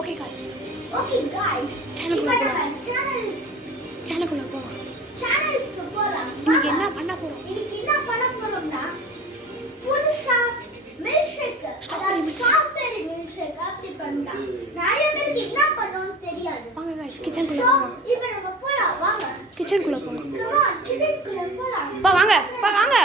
Okay guys சேனலுக்குள்ள போலாம். சேனலுக்கு போலாம். இன்னைக்கு என்ன பண்ண போறோம்னா புதுசா மில்க்ஷேக் ஸ்ட்ராபெரி மில்க்ஷேக் அப்படி பண்ணலாம். நிறைய பேருக்கு என்ன பண்ணனும்னு தெரியாது. வாங்க गाइस கிச்சனுக்குள்ள போலாம். இப்போ நம்ம போலாம் வாங்க. கிச்சனுக்குள்ள போலாம். come on கிச்சனுக்குள்ள போலாம். வாங்க